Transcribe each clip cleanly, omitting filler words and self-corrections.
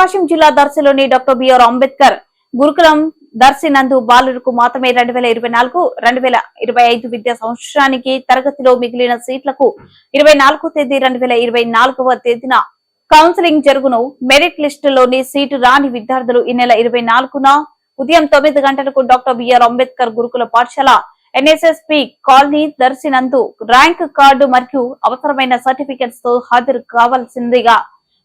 ప్రకాశం జిల్లా దర్శిలోని doctor BR Ambedkar గురుకులం దర్శి నందు బాలులకు మాత్రమే 2024-2025 విద్యా సంవత్సరానికి తరగతిలో మిగిలిన సీట్లకు 24 తేదీ 2024వ తేదీన కౌన్సిలింగ్ జరుగును. మెరిట్ లిస్టులోని సీటు రాని విద్యార్థులు ఈ నెల 24న ఉదయం 9 గంటలకు డాక్టర్ బిఆర్ అంబేద్కర్ గురుకుల పాఠశాల ఎన్ఎస్ఎస్పి కాలనీ దర్శి నందు ర్యాంక్ కార్డు మరియు అవసరమైన సర్టిఫికెట్స్ తో హాజరు కావాల్సిందిగా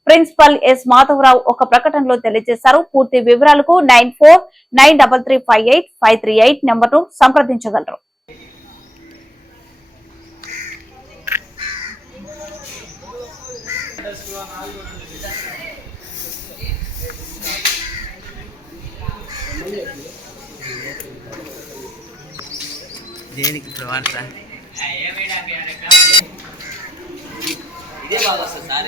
ప్రిన్సిపల్ ఎస్ మాధవరావు ఒక ప్రకటనలో తెలియజేశారు. పూర్తి వివరాలకు 9493358538 నెంబర్ను సంప్రదించగలరు. దేనికి ప్రవార్త ఇదే బాగా వస్తుంది సార్.